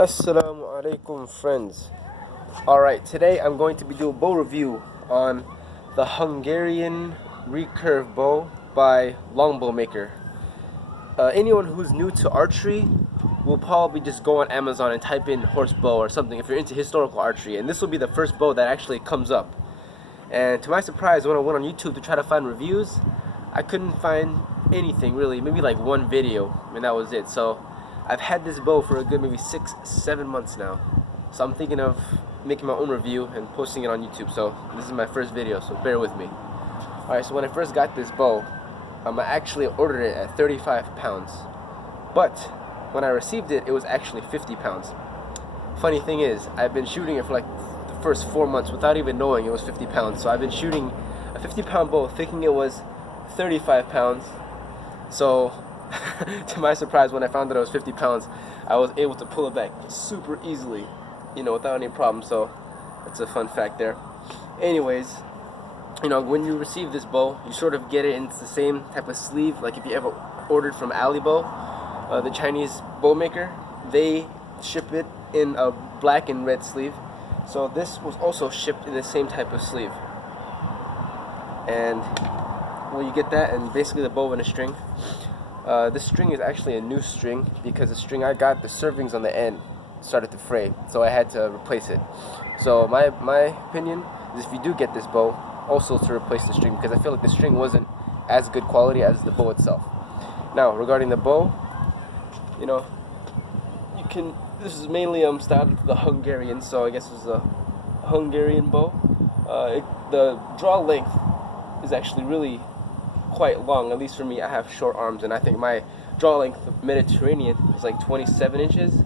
Assalamu alaikum, friends. Alright, today I'm going to be doing a bow review on the Hungarian Recurve bow by Longbowmaker. Anyone who's new to archery will probably just go on Amazon and type in Horsebow or something if you're into historical archery, and this will be the first bow that actually comes up. And to my surprise, when I went on YouTube to try to find reviews, I couldn't find anything really, maybe like one video, and that was it. So I've had this bow for a good maybe 6-7 months now, so I'm thinking of making my own review and posting it on YouTube. So this is my first video, so bear with me. Alright, so when I first got this bow, I actually ordered it at 35 pounds, but when I received it, it was actually 50 pounds. Funny thing is, I've been shooting it for like the first 4 months without even knowing it was 50 pounds. So I've been shooting a 50-pound bow thinking it was 35 pounds. So to my surprise, when I found that it was 50 pounds, I was able to pull it back super easily, without any problem. So that's a fun fact there. Anyways, when you receive this bow, you sort of get it in the same type of sleeve. Like if you ever ordered from al-Qital, the Chinese bow maker, they ship it in a black and red sleeve. So this was also shipped in the same type of sleeve. And well, you get that, and basically the bow and a string. This string is actually a new string because the string I got, the servings on the end started to fray, so I had to replace it. So my opinion is, if you do get this bow, also to replace the string, because I feel like the string wasn't as good quality as the bow itself. Now regarding the bow, this is mainly styled to the Hungarian, so I guess it's a Hungarian bow. The draw length is actually really quite long, at least for me. I have short arms, and I think my draw length of Mediterranean is like 27 inches,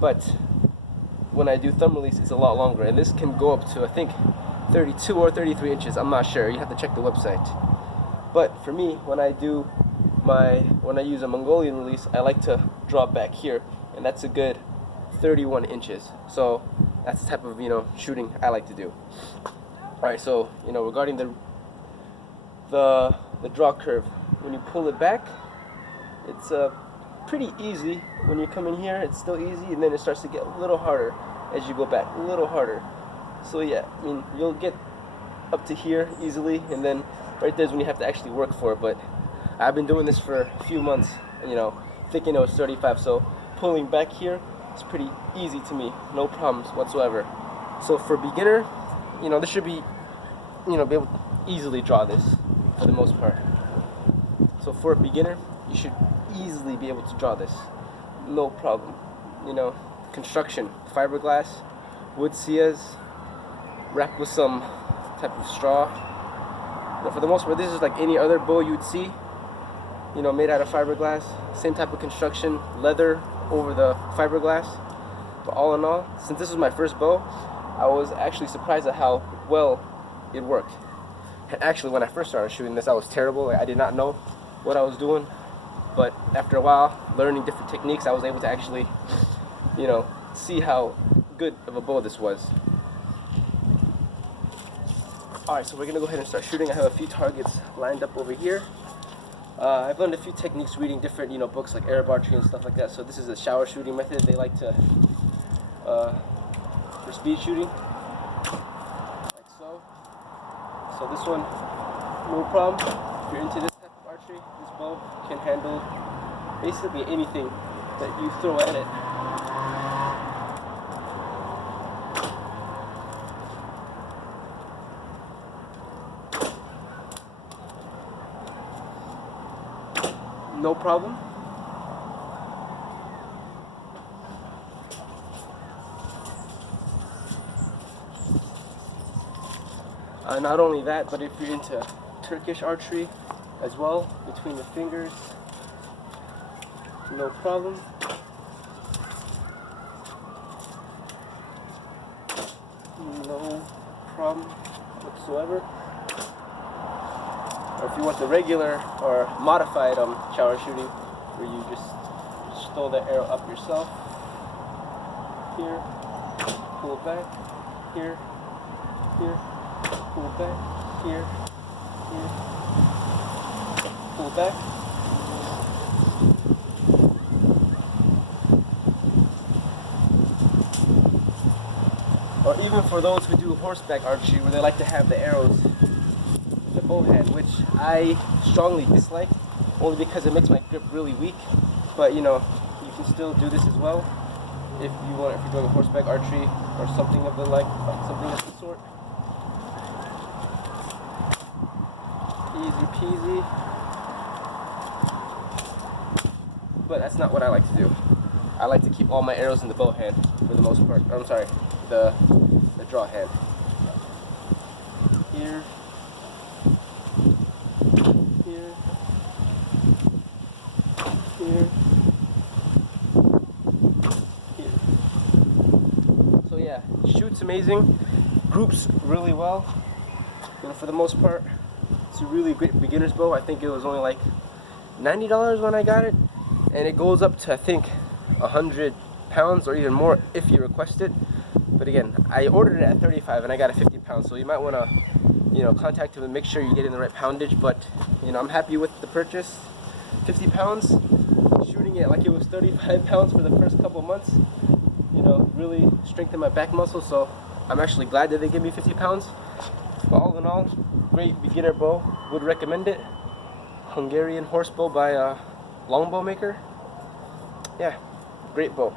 but when I do thumb release, it's a lot longer, and this can go up to, I think, 32 or 33 inches. I'm not sure, you have to check the website. But for me, when I use a Mongolian release, I like to draw back here, and that's a good 31 inches. So that's the type of shooting I like to do. Alright, so regarding the draw curve, when you pull it back, it's pretty easy. When you come in here, it's still easy, and then it starts to get a little harder as you go back, a little harder. So yeah, you'll get up to here easily, and then right there's when you have to actually work for it. But I've been doing this for a few months, thinking it was 35, so pulling back here is pretty easy to me, no problems whatsoever. So for beginner, this should be, be able to easily draw this for the most part. So for a beginner, you should easily be able to draw this, no problem. Construction, fiberglass, wood seas, wrapped with some type of straw. For the most part, this is like any other bow you'd see, made out of fiberglass. Same type of construction, leather over the fiberglass. But all in all, since this was my first bow, I was actually surprised at how well it worked. And actually, when I first started shooting this, I was terrible. I did not know what I was doing. But after a while, learning different techniques, I was able to actually, see how good of a bow this was. Alright, so we're going to go ahead and start shooting. I have a few targets lined up over here. I've learned a few techniques reading different, books like Arab archery and stuff like that. So this is a shower shooting method. They like to, for speed shooting, like so. So this one, no problem. If you're into this type of archery, this bow can handle basically anything that you throw at it. No problem. Not only that, but if you're into Turkish archery as well, between the fingers, no problem. No problem whatsoever. Or if you want the regular or modified shower shooting, where you just throw the arrow up yourself, here, pull it back, here, pull it back, here, pull it back. or even for those who do horseback archery where they like to have the arrows in the bow hand, which I strongly dislike, only because it makes my grip really weak. But you know, you can still do this as well if you're doing horseback archery or something of the something of the sort. Easy peasy. But that's not what I like to do. I like to keep all my arrows in the bow hand for the most part. Or, I'm sorry, the draw hand. Here. Here. Here. Here. So yeah, shoots amazing. Groups really well. You know, for the most part, it's a really great beginner's bow. I think it was only like $90 when I got it, and it goes up to I think 100 pounds or even more if you request it. But again, I ordered it at 35 and I got it 50 pounds, so you might want to, you know, contact him and make sure you're getting the right poundage. But you know, I'm happy with the purchase. 50 pounds, shooting it like it was 35 pounds for the first couple months, you know, really strengthened my back muscles. So I'm actually glad that they gave me 50 pounds. But all in all, great beginner bow. Would recommend it. Hungarian Horsebow by Longbowmaker. Yeah, great bow.